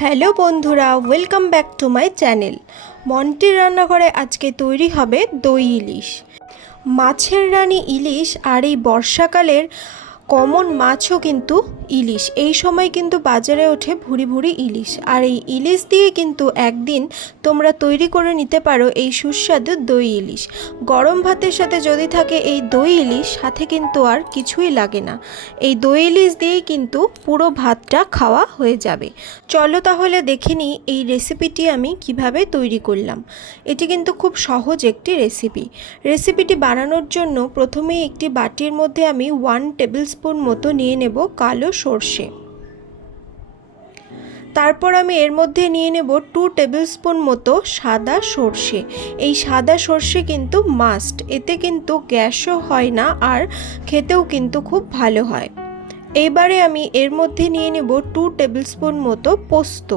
Hello বন্ধুরা, welcome back to my channel. মন্টির রান্নাঘরে আজকে তৈরি হবে দই ইলিশ। মাছের রানী ইলিশ আর এই বর্ষাকালের কমন মাছও কিন্তু ইলিশ। এই সময় কিন্তু বাজারে ওঠে ভুরি ভুরি ইলিশ, আর এই ইলিশ দিয়ে কিন্তু একদিন তোমরা তৈরি করে নিতে পারো এই সুস্বাদু দই ইলিশ। গরম ভাতের সাথে যদি থাকে এই দই ইলিশ, সাথে কিন্তু আর কিছুই লাগে না। এই দই ইলিশ দিয়েই কিন্তু পুরো ভাতটা খাওয়া হয়ে যাবে। চলো তাহলে দেখে নিই এই রেসিপিটি আমি কিভাবে তৈরি করলাম। এটি কিন্তু খুব সহজ একটি রেসিপিটি বানানোর জন্য প্রথমেই একটি বাটির মধ্যে আমি 1 টেবিল স্পুন মতো নিয়ে নেব কালো সর্ষে। তারপর আমি এর মধ্যে নিয়ে নেব 2 টেবিল স্পুন মতো সাদা সর্ষে। এই সাদা সর্ষে কিন্তু মাস্ট, এতে কিন্তু গ্যাসও হয় না আর খেতেও কিন্তু খুব ভালো হয়। এইবারে আমি এর মধ্যে নিয়ে নেব 2 টেবিল স্পুন মতো পোস্ত।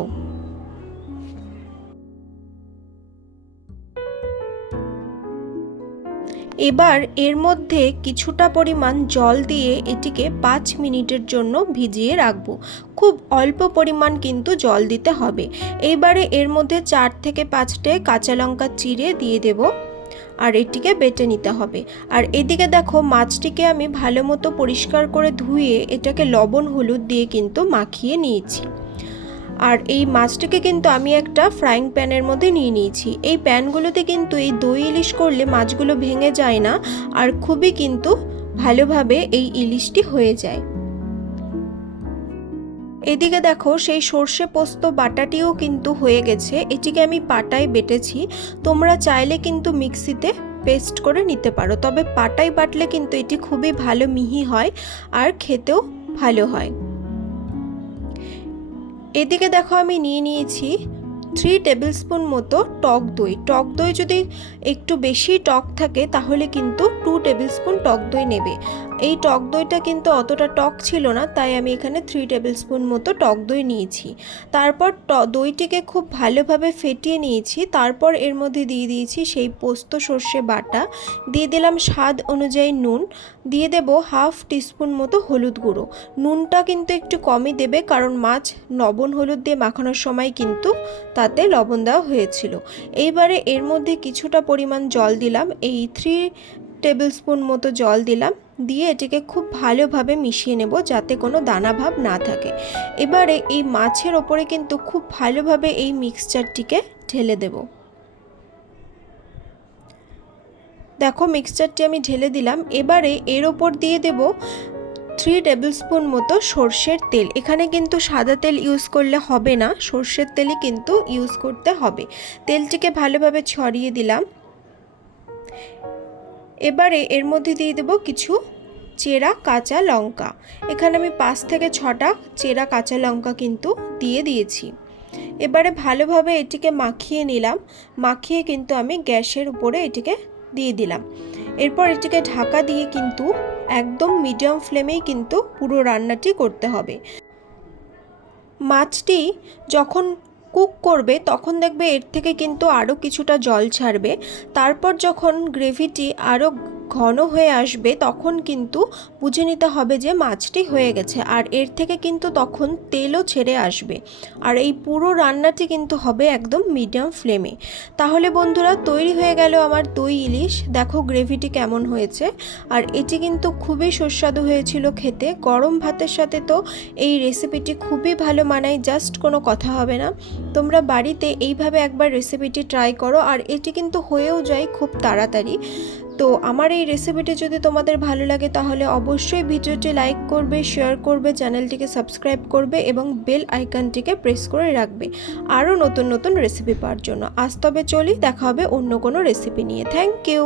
এবার এর মধ্যে কিছুটা পরিমাণ জল দিয়ে এটিকে 5 মিনিটের জন্য ভিজিয়ে রাখবো। খুব অল্প পরিমাণ কিন্তু জল দিতে হবে। এইবারে এর মধ্যে 4 থেকে 5টে কাঁচা লঙ্কা চিড়ে দিয়ে দেব, আর এটিকে বেটে নিতে হবে। আর এদিকে দেখো, মাছটিকে আমি ভালো মতো পরিষ্কার করে ধুয়ে এটাকে লবণ হলুদ দিয়ে কিন্তু মাখিয়ে নিয়েছি। আর এই মাছটাকে কিন্তু আমি একটা ফ্রাইং প্যানের মধ্যে নিয়ে নিয়েছি। এই প্যানগুলোতে কিন্তু এই দই ইলিশ করলে মাছগুলো ভেঙে যায় না, আর খুবই কিন্তু ভালোভাবে এই ইলিশটি হয়ে যায়। এদিকে দেখো, সেই সর্ষে পোস্ত বাটাটিও কিন্তু হয়ে গেছে। এটিকে আমি পাটায় বেটেছি। তোমরা চাইলে কিন্তু মিক্সিতে পেস্ট করে নিতে পারো, তবে পাটায় বাটলে কিন্তু এটি খুবই ভালো মিহি হয় আর খেতেও ভালো হয়। এদিকে দেখো, আমি নিয়ে নিয়েছি 3 টেবিল স্পুন মতো টক দই। টক দই যদি একটু বেশি টক থাকে তাহলে কিন্তু 2 টেবিল স্পুন টক দই নেবে। এই টক দইটা কিন্তু অতটা টক ছিল না, তাই আমি এখানে 3 টেবিল স্পুন মতো টক দই নিয়েছি। তারপর দইটিকে খুব ভালোভাবে ফেটিয়ে নিয়েছি। তারপর এর মধ্যে দিয়ে দিয়েছি সেই পোস্ত সর্ষে বাটা, দিয়ে দিলাম স্বাদ অনুযায়ী নুন, দিয়ে দেব 1/2 টিস্পুন মতো হলুদ গুঁড়ো। নুনটা কিন্তু একটু কমই দেবে, কারণ মাছ লবণ হলুদ দিয়ে মাখানোর সময় কিন্তু তাতে লবণ দেওয়া হয়েছিল। এইবারে এর মধ্যে কিছুটা পরিমাণ জল দিলাম, এই 3 টেবিল স্পুন মতো জল দিলাম, দিয়ে এটিকে খুব ভালোভাবে মিশিয়ে নেব যাতে কোনো দানা ভাব না থাকে। এবারে এই মাছের ওপরে কিন্তু খুব ভালোভাবে এই মিক্সচারটিকে ঢেলে দেব। দেখো, মিক্সচারটি আমি ঢেলে দিলাম। এবারে এর ওপর দিয়ে দেব 3 টেবিল স্পুন মতো সর্ষের তেল। এখানে কিন্তু সাদা তেল ইউজ করলে হবে না, সর্ষের তেলই কিন্তু ইউজ করতে হবে। তেলটিকে ভালোভাবে ছড়িয়ে দিলাম। এবারে এর মধ্যে দিয়ে দেব কিছু চেরা কাঁচা লঙ্কা। এখানে আমি 5 থেকে 6টা চেরা কাঁচা লঙ্কা কিন্তু দিয়ে দিয়েছি। এবারে ভালোভাবে এটিকে মাখিয়ে নিলাম। মাখিয়ে কিন্তু আমি গ্যাসের উপরে এটিকে দিয়ে দিলাম। এরপর এটিকে ঢাকা দিয়ে কিন্তু একদম মিডিয়াম ফ্লেমেই কিন্তু পুরো রান্নাটি করতে হবে। মাছটি যখন কুক করবে তখন দেখবে এর থেকে কিন্তু আরও কিছুটা জল ছাড়বে। তারপর যখন গ্রেভিটি আরও ঘন হয়ে আসবে তখন কিন্তু বুঝে নিতে হবে যে মাছটি হয়ে গেছে, আর এর থেকে কিন্তু তখন তেলও ছেড়ে আসবে। আর এই পুরো রান্নাটি কিন্তু হবে একদম মিডিয়াম ফ্লেমে। তাহলে বন্ধুরা, তৈরি হয়ে গেল আমার দই ইলিশ। দেখো গ্রেভিটি কেমন হয়েছে, আর এটি কিন্তু খুবই সুস্বাদু হয়েছিল খেতে। গরম ভাতের সাথে তো এই রেসিপিটি খুবই ভালো মানায়, জাস্ট কোনো কথা হবে না। তোমরা বাড়িতে এইভাবে একবার রেসিপিটি ট্রাই করো, আর এটি কিন্তু হয়েও যায় খুব তাড়াতাড়ি। তো আমার এই রেসিপিটি যদি তোমাদের ভালো লাগে তাহলে অবশ্যই ভিডিওটি লাইক করবে, শেয়ার করবে, চ্যানেলটিকে সাবস্ক্রাইব করবে এবং বেল আইকনটিকে প্রেস করে রাখবে আরও নতুন নতুন রেসিপি পাওয়ার জন্য। আজ তবে চলি, দেখা হবে অন্য কোনো রেসিপি নিয়ে। Thank you.